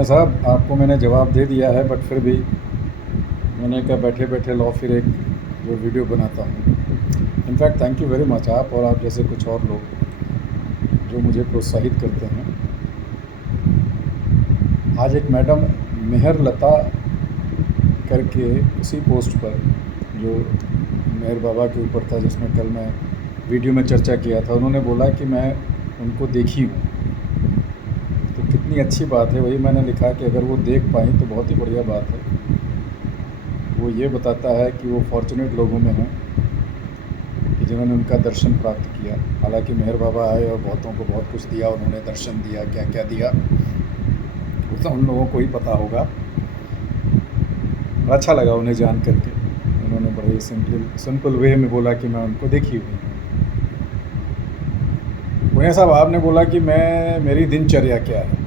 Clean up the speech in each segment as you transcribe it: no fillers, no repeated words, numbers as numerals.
पुनिया साहब, आपको मैंने जवाब दे दिया है, बट फिर भी मैंने कहा बैठे बैठे लाओ फिर एक जो वीडियो बनाता हूँ। In fact thank you very much आप और आप जैसे कुछ और लोग जो मुझे प्रोत्साहित करते हैं। आज एक मैडम मेहर लता करके उसी पोस्ट पर जो मेहर बाबा के ऊपर था, जिसमें कल मैं वीडियो में चर्चा किया था, उन्होंने बोला कि मैं उनको देखी हूँ। तो कितनी अच्छी बात है, वही मैंने लिखा कि अगर वो देख पाई तो बहुत ही बढ़िया बात है। वो ये बताता है कि वो फॉर्चुनेट लोगों में हैं कि जिन्होंने उनका दर्शन प्राप्त किया। हालांकि मेहर बाबा आए और बहुतों को बहुत कुछ दिया, उन्होंने दर्शन दिया, क्या क्या दिया वो तो उन लोगों को ही पता होगा। अच्छा लगा उन्हें जान करके, उन्होंने बड़े सिंपल वे में बोला कि मैं उनको देखी हुई हूँ। पुनिया साहब, आपने बोला कि मेरी दिनचर्या क्या है,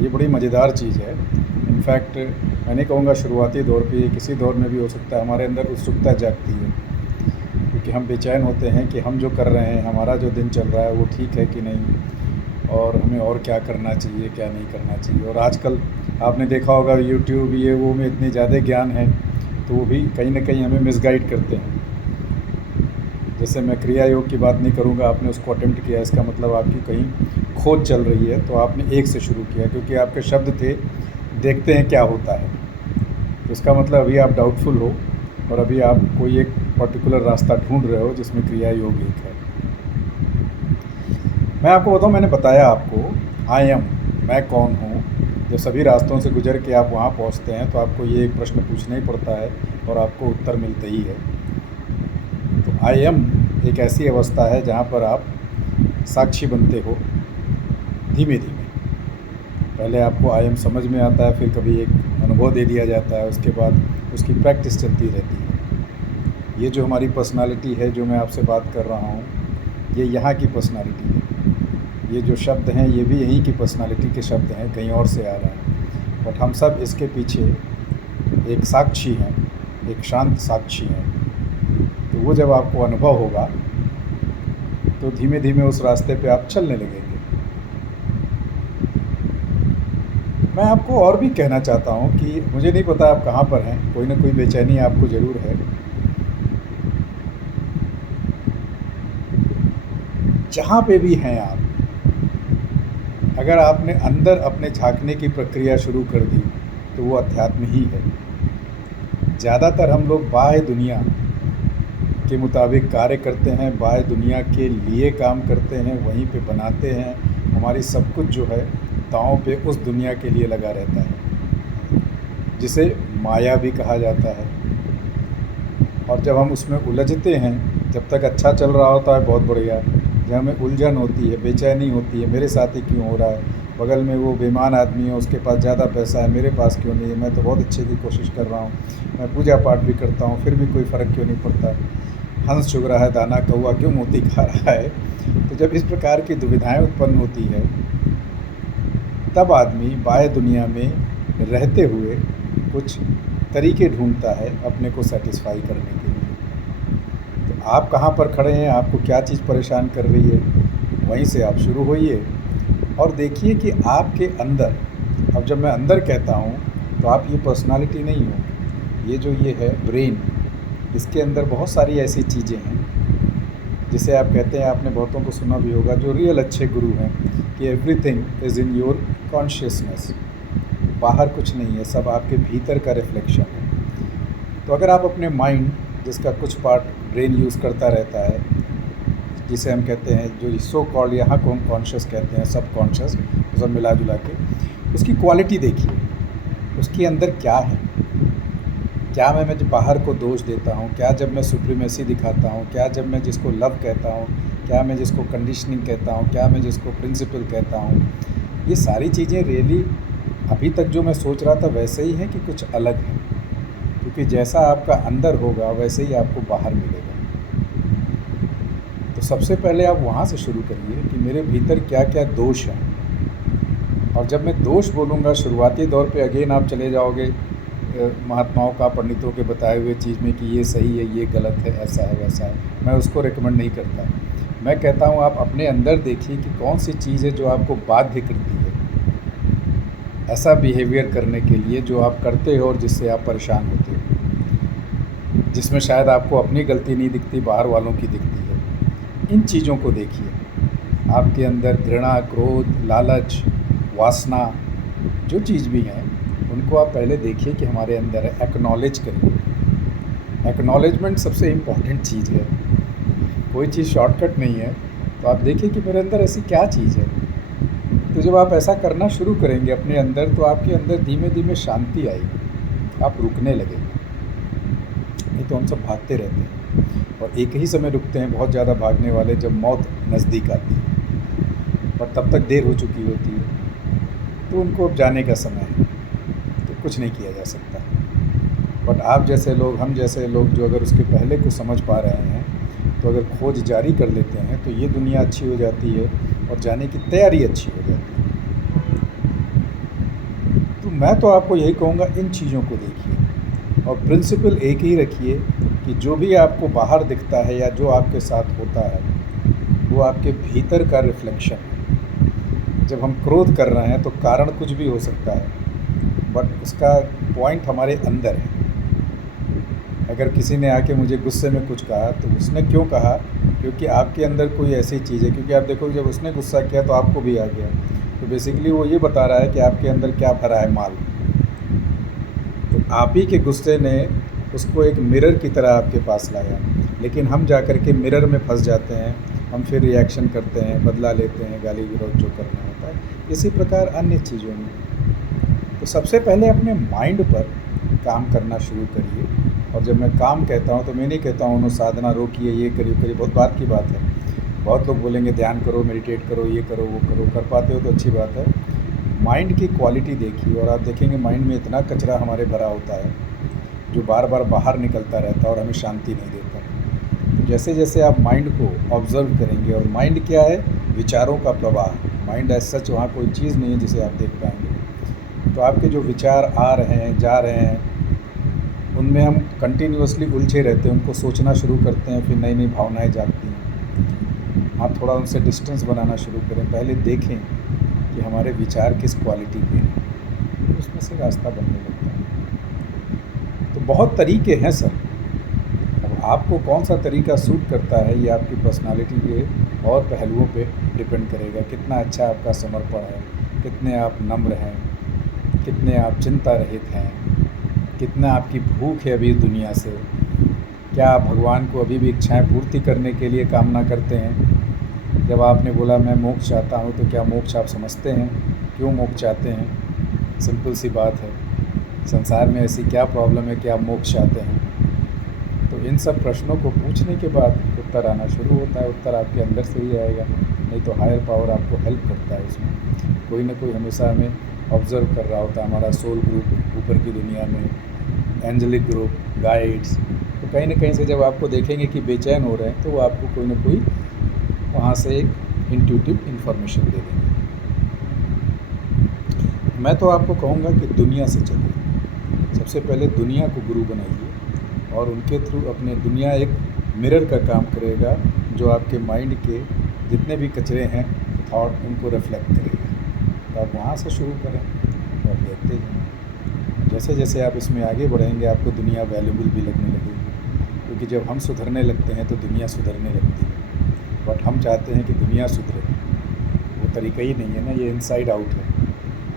ये बड़ी मज़ेदार चीज़ है। इनफैक्ट मैं नहीं कहूँगा शुरुआती दौर पे, ये किसी दौर में भी हो सकता है। हमारे अंदर उत्सुकता जागती है क्योंकि हम बेचैन होते हैं कि हम जो कर रहे हैं, हमारा जो दिन चल रहा है वो ठीक है कि नहीं, और हमें और क्या करना चाहिए, क्या नहीं करना चाहिए। और आजकल आपने देखा होगा यूट्यूब ये वो में इतने ज़्यादा ज्ञान है, तो वो भी कहीं ना कहीं हमें मिसगाइड करते हैं। जैसे मैं क्रिया योग की बात नहीं करूँगा, आपने उसको अटेम्प्ट किया, इसका मतलब आपकी कहीं खोज चल रही है, तो आपने एक से शुरू किया क्योंकि आपके शब्द थे देखते हैं क्या होता है। तो इसका मतलब अभी आप डाउटफुल हो और अभी आप कोई एक पर्टिकुलर रास्ता ढूंढ रहे हो जिसमें क्रिया योग एक है। मैं आपको बताऊँ, मैंने बताया आपको आई एम, मैं कौन हूँ। जब सभी रास्तों से गुजर के आप वहाँ पहुँचते हैं तो आपको ये एक प्रश्न पूछना ही पड़ता है और आपको उत्तर मिलते ही है। तो आई एम एक ऐसी अवस्था है जहाँ पर आप साक्षी बनते हो धीमे धीमे। पहले आपको आई एम समझ में आता है, फिर कभी एक अनुभव दे दिया जाता है, उसके बाद उसकी प्रैक्टिस चलती रहती है। ये जो हमारी पर्सनालिटी है, जो मैं आपसे बात कर रहा हूँ, ये यहाँ की पर्सनालिटी है। ये जो शब्द हैं ये भी यहीं की पर्सनालिटी के शब्द हैं, कहीं और से आ रहे हैं, बट हम सब इसके पीछे एक साक्षी हैं, एक शांत साक्षी हैं। तो वो जब आपको अनुभव होगा तो धीमे धीमे उस रास्ते पे आप चलने लगेंगे। मैं आपको और भी कहना चाहता हूँ कि मुझे नहीं पता आप कहाँ पर हैं, कोई ना कोई बेचैनी आपको ज़रूर है। जहाँ पे भी हैं आप, अगर आपने अंदर अपने झांकने की प्रक्रिया शुरू कर दी तो वो अध्यात्म ही है। ज़्यादातर हम लोग बाह्य दुनिया के मुताबिक कार्य करते हैं, बाह्य दुनिया के लिए काम करते हैं, वहीं पे बनाते हैं। हमारी सब कुछ जो है दांव पे उस दुनिया के लिए लगा रहता है, जिसे माया भी कहा जाता है। और जब हम उसमें उलझते हैं, जब तक अच्छा चल रहा होता है बहुत बढ़िया, जब हमें उलझन होती है, बेचैनी होती है, मेरे साथ ही क्यों हो रहा है, बगल में वो बेईमान आदमी है, उसके पास ज़्यादा पैसा है, मेरे पास क्यों नहीं है, मैं तो बहुत अच्छे की कोशिश कर रहा हूँ, मैं पूजा पाठ भी करता हूँ, फिर भी कोई फ़र्क क्यों नहीं पड़ता, हंस चुग रहा है दाना, कौआ क्यों मोती खा रहा है। तो जब इस प्रकार की दुविधाएं उत्पन्न होती है, तब आदमी बाह्य दुनिया में रहते हुए कुछ तरीके ढूंढता है अपने को सेटिस्फाई करने के लिए। तो आप कहाँ पर खड़े हैं, आपको क्या चीज़ परेशान कर रही है, वहीं से आप शुरू होइए और देखिए कि आपके अंदर, अब जब मैं अंदर कहता हूँ तो आप ये पर्सनालिटी नहीं हो, ये जो ये है ब्रेन, इसके अंदर बहुत सारी ऐसी चीज़ें हैं जिसे आप कहते हैं, आपने बहुतों को सुना भी होगा, जो रियल अच्छे गुरु हैं, कि everything is in your consciousness. बाहर कुछ नहीं है, सब आपके भीतर का रिफ्लेक्शन है। तो अगर आप अपने माइंड, जिसका कुछ पार्ट ब्रेन यूज़ करता रहता है, जिसे हम कहते हैं, जो सो कॉल्ड यहाँ को हम कॉन्शियस कहते हैं, सब कॉन्शियस, सब मिला जुला के, उसकी क्वालिटी देखिए, उसके अंदर क्या है। क्या मैं जब बाहर को दोष देता हूँ, क्या जब मैं सुप्रीमेसी दिखाता हूँ, क्या जब मैं जिसको लव कहता हूँ, क्या मैं जिसको कंडीशनिंग कहता हूँ, क्या मैं जिसको प्रिंसिपल कहता हूँ, ये सारी चीज़ें रियली अभी तक जो मैं सोच रहा था वैसे ही है कि कुछ अलग है। क्योंकि जैसा आपका अंदर होगा वैसे ही आपको बाहर मिलेगा। तो सबसे पहले आप वहाँ से शुरू करिए कि मेरे भीतर क्या क्या दोष हैं। और जब मैं दोष बोलूँगा, शुरुआती दौर पे अगेन आप चले जाओगे महात्माओं का, पंडितों के बताए हुए चीज़ में कि ये सही है, ये गलत है, ऐसा है, वैसा है, मैं उसको रिकमेंड नहीं करता। मैं कहता हूँ आप अपने अंदर देखिए कि कौन सी चीज़ है जो आपको बाध्य करती है। ऐसा बिहेवियर करने के लिए जो आप करते हो और जिससे आप परेशान होते हो, जिसमें शायद आपको अपनी गलती नहीं दिखती, बाहर वालों की दिखती है। इन चीज़ों को देखिए। आपके अंदर घृणा, क्रोध, लालच, वासना, जो चीज़ भी हैं, उनको आप पहले देखिए कि हमारे अंदर है, एक्नॉलेज करिए। एक्नॉलेजमेंट सबसे इम्पॉर्टेंट चीज़ है। कोई चीज़ शॉर्टकट नहीं है। तो आप देखिए कि मेरे अंदर ऐसी क्या चीज़ है। तो जब आप ऐसा करना शुरू करेंगे अपने अंदर, तो आपके अंदर धीमे धीमे शांति आएगी, आप रुकने लगेंगे। नहीं तो हम सब भागते रहते हैं और एक ही समय रुकते हैं, बहुत ज़्यादा भागने वाले, जब मौत नज़दीक आती है, पर तब तक देर हो चुकी होती है। तो उनको अब जाने का समय है, तो कुछ नहीं किया जा सकता। बट आप जैसे लोग, हम जैसे लोग जो अगर उसके पहले को समझ पा रहे हैं, तो अगर खोज जारी कर लेते हैं, तो ये दुनिया अच्छी हो जाती है और जाने की तैयारी अच्छी हो जाती है। तो मैं तो आपको यही कहूँगा, इन चीज़ों को देखिए और प्रिंसिपल एक ही रखिए कि जो भी आपको बाहर दिखता है या जो आपके साथ होता है, वो आपके भीतर का रिफ्लेक्शन है। जब हम क्रोध कर रहे हैं तो कारण कुछ भी हो सकता है, बट उसका पॉइंट हमारे अंदर है। अगर किसी ने आके मुझे गुस्से में कुछ कहा, तो उसने क्यों कहा? क्योंकि आपके अंदर कोई ऐसी चीज़ है। क्योंकि आप देखोगे, जब उसने गुस्सा किया तो आपको भी आ गया। तो बेसिकली वो ये बता रहा है कि आपके अंदर क्या भरा है, माल। तो आप ही के गुस्से ने उसको एक मिरर की तरह आपके पास लाया। लेकिन हम जा कर के मिरर में फंस जाते हैं। हम फिर रिएक्शन करते हैं, बदला लेते हैं, गाली गलौज जो करना होता है। इसी प्रकार अन्य चीज़ों में। तो सबसे पहले अपने माइंड पर काम करना शुरू करिए। और जब मैं काम कहता हूँ, तो मैं नहीं कहता हूँ साधना रोकिए, ये करिए करिए, बहुत बात की बात है। बहुत लोग बोलेंगे ध्यान करो, मेडिटेट करो, ये करो, वो करो। कर पाते हो तो अच्छी बात है। माइंड की क्वालिटी देखिए और आप देखेंगे माइंड में इतना कचरा हमारे भरा होता है, जो बार बार बाहर निकलता रहता है और हमें शांति नहीं देता। तो जैसे जैसे आप माइंड को ऑब्ज़र्व करेंगे, और माइंड क्या है? विचारों का प्रवाह। माइंड एज सच वहाँ कोई चीज़ नहीं है जिसे आप देख पाएंगे। तो आपके जो विचार आ रहे हैं, जा रहे हैं, उनमें हम कंटिन्यूअसली उलझे रहते हैं, उनको सोचना शुरू करते हैं, फिर नई नई भावनाएं जागती हैं। आप थोड़ा उनसे डिस्टेंस बनाना शुरू करें। पहले देखें कि हमारे विचार किस क्वालिटी के हैं, तो उसमें से रास्ता बनने लगता है। तो बहुत तरीके हैं सर। अब आपको कौन सा तरीका सूट करता है, ये आपकी पर्सनालिटी के और पहलुओं पे डिपेंड करेगा। कितना अच्छा आपका समर्पण है, कितने आप नम्र हैं, कितने आप चिंता रहित हैं, कितना आपकी भूख है अभी दुनिया से। क्या आप भगवान को अभी भी इच्छाएं पूर्ति करने के लिए कामना करते हैं? जब आपने बोला मैं मोक्ष चाहता हूँ, तो क्या मोक्ष आप समझते हैं? क्यों मोक्ष चाहते हैं? सिंपल सी बात है। संसार में ऐसी क्या प्रॉब्लम है कि आप मोक्ष चाहते हैं? तो इन सब प्रश्नों को पूछने के बाद उत्तर आना शुरू होता है। उत्तर आपके अंदर से ही आएगा, नहीं तो हायर पावर आपको हेल्प करता है उसमें। कोई ना कोई हमेशा हमें ऑब्ज़र्व कर रहा होता है। हमारा सोल ग्रुप ऊपर की दुनिया में, एंजलिक ग्रुप, गाइड्स। तो कहीं ना कहीं से जब आपको देखेंगे कि बेचैन हो रहे हैं, तो वो आपको कोई ना कोई वहाँ से एक इंट्यूटिव इन्फॉर्मेशन दे देंगे। मैं तो आपको कहूँगा कि दुनिया से चलिए। सबसे पहले दुनिया को गुरु बनाइए और उनके थ्रू अपने दुनिया एक मिरर का काम करेगा, जो आपके माइंड के जितने भी कचरे हैं, थॉट, उनको रिफ्लेक्ट करेगा। तो आप वहाँ से शुरू करें और देखते जाएं। जैसे जैसे आप इसमें आगे बढ़ेंगे, आपको दुनिया वैल्यूबल भी लगने लगेगी। क्योंकि जब हम सुधरने लगते हैं तो दुनिया सुधरने लगती है। बट हम चाहते हैं कि दुनिया सुधरे, वो तरीका ही नहीं है ना, ये इनसाइड आउट है।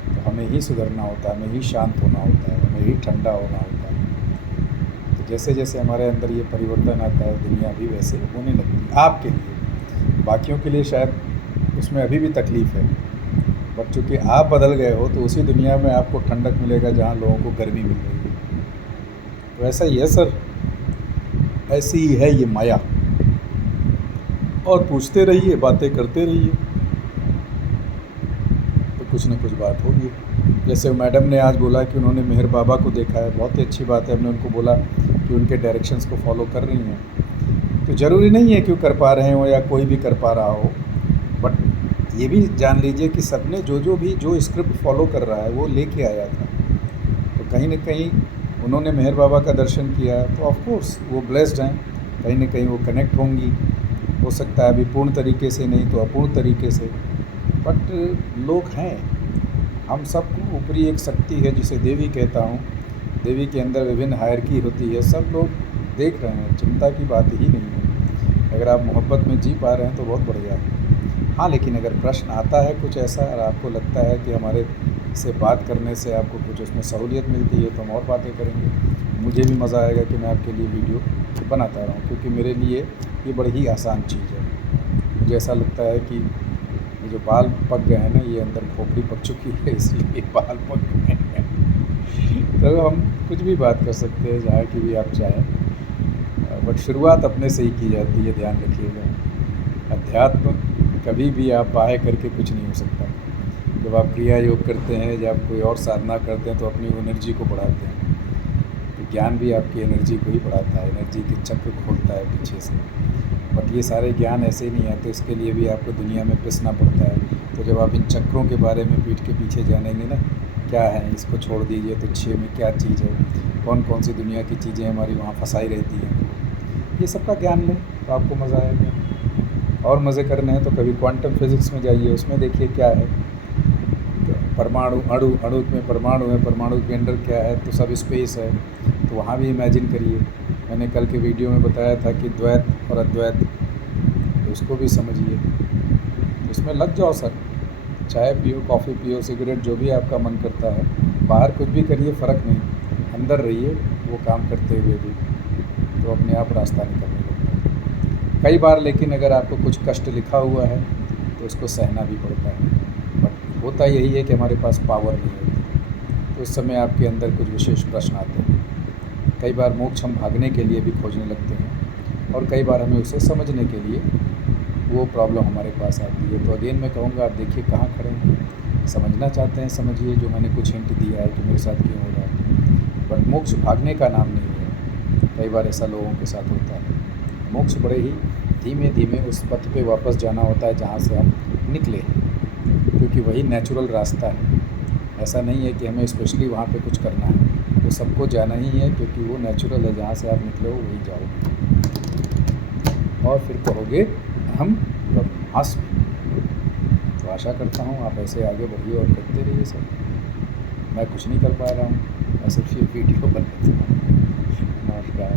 तो हमें ही सुधरना होता है, हमें ही शांत होना होता है, हमें ही ठंडा होना होता है। तो जैसे जैसे हमारे अंदर ये परिवर्तन आता है, दुनिया भी वैसे होने लगती है आपके लिए। बाकियों के लिए शायद उसमें अभी भी तकलीफ़ है, बट चूँकि आप बदल गए हो, तो उसी दुनिया में आपको ठंडक मिलेगा जहाँ लोगों को गर्मी मिल रही है। तो ऐसा ही है सर, ऐसी ही है ये माया। और पूछते रहिए, बातें करते रहिए, तो कुछ ना कुछ बात होगी। जैसे मैडम ने आज बोला कि उन्होंने मेहर बाबा को देखा है, बहुत ही अच्छी बात है। हमने उनको बोला कि उनके डायरेक्शंस को फॉलो कर रही हैं। तो ज़रूरी नहीं है कि वो कर पा रहे हो या कोई भी कर पा रहा हो, बट ये भी जान लीजिए कि सबने जो स्क्रिप्ट फॉलो कर रहा है, वो लेके आया था। तो कहीं ना कहीं उन्होंने मेहर बाबा का दर्शन किया, तो ऑफ कोर्स वो ब्लेस्ड हैं। कहीं ना कहीं वो कनेक्ट होंगी। हो सकता है अभी पूर्ण तरीके से नहीं तो अपूर्ण तरीके से, बट लोग हैं। हम सबको ऊपरी एक शक्ति है जिसे देवी कहता हूँ। देवी के अंदर विभिन्न हायरकी होती है, सब लोग देख रहे हैं, चिंता की बात ही नहीं है। अगर आप मोहब्बत में जी पा रहे हैं तो बहुत बढ़िया है। हाँ, लेकिन अगर प्रश्न आता है कुछ ऐसा और आपको लगता है कि हमारे से बात करने से आपको कुछ उसमें सहूलियत मिलती है तो हम और बातें करेंगे। मुझे भी मज़ा आएगा कि मैं आपके लिए वीडियो बनाता रहूँ, क्योंकि मेरे लिए ये बड़ी ही आसान चीज़ है। मुझे ऐसा लगता है कि ये जो बाल पक गए हैं ना, ये अंदर खोपड़ी पक चुकी है, इसलिए बाल पक गए हैं। तो हम कुछ भी बात कर सकते हैं, जहाँ की भी आप चाहें, बट शुरुआत अपने से ही की जाती है, ध्यान रखिएगा। अध्यात्म कभी भी आप बाहें करके कुछ नहीं हो सकता। जब आप क्रिया योग करते हैं, जब आप कोई और साधना करते हैं तो अपनी एनर्जी को बढ़ाते हैं। तो ज्ञान भी आपकी एनर्जी को ही बढ़ाता है, एनर्जी के चक्र खोलता है पीछे से। बट ये सारे ज्ञान ऐसे ही नहीं आते, इसके लिए भी आपको दुनिया में पिसना पड़ता है। तो जब आप इन चक्रों के बारे में पीठ के पीछे जानेंगे ना, क्या है, इसको छोड़ दीजिए तो छः में क्या चीज़ है, कौन कौन सी दुनिया की चीज़ें हमारी वहाँ फंसाई रहती हैं, ये सब का ज्ञान लें तो आपको मज़ा आएगा। और मज़े करने हैं तो कभी क्वांटम फिज़िक्स में जाइए, उसमें देखिए क्या है। तो परमाणु, अणु, अणु में परमाणु है, परमाणु के अंदर क्या है, तो सब स्पेस है। तो वहाँ भी इमेजिन करिए। मैंने कल के वीडियो में बताया था कि द्वैत और अद्वैत, तो उसको भी समझिए। इसमें लग जाओ सर, चाय पियो, कॉफ़ी पियो, सिगरेट, जो भी आपका मन करता है, बाहर कुछ भी करिए, फ़र्क नहीं, अंदर रहिए वो काम करते हुए भी, तो अपने आप रास्ता निकलने लगता है। कई बार लेकिन अगर आपको कुछ कष्ट लिखा हुआ है तो उसको सहना भी पड़ता है। बट होता यही है कि हमारे पास पावर नहीं होती, तो उस समय आपके अंदर कुछ विशेष प्रश्न आते हैं। कई बार मोक्ष हम भागने के लिए भी खोजने लगते हैं, और कई बार हमें उसे समझने के लिए वो प्रॉब्लम हमारे पास आती है। तो अगेन मैं कहूँगा, आप देखिए कहाँ खड़े हैं, समझना चाहते हैं समझिए, जो मैंने कुछ हिंट दिया है कि मेरे साथ क्यों हो रहा है। बट मोक्ष भागने का नाम नहीं है, कई बार ऐसा लोगों के साथ होता है। मोक्ष बड़े ही धीमे धीमे उस पथ पे वापस जाना होता है जहाँ से हम निकले हैं, क्योंकि वही नेचुरल रास्ता है। ऐसा नहीं है कि हमें स्पेशली वहाँ पे कुछ करना है, वो सबको जाना ही है, क्योंकि वो नेचुरल है, जहाँ से आप निकले हो वही जाओ। और फिर कहोगे हम ब्रह्मास्मि। तो आशा करता हूँ आप ऐसे आगे बढ़िए और करते रहिए सब। मैं कुछ नहीं कर पा रहा हूँ, मैं सिर्फ ये वीडियो बनाता हूँ। नमस्कार।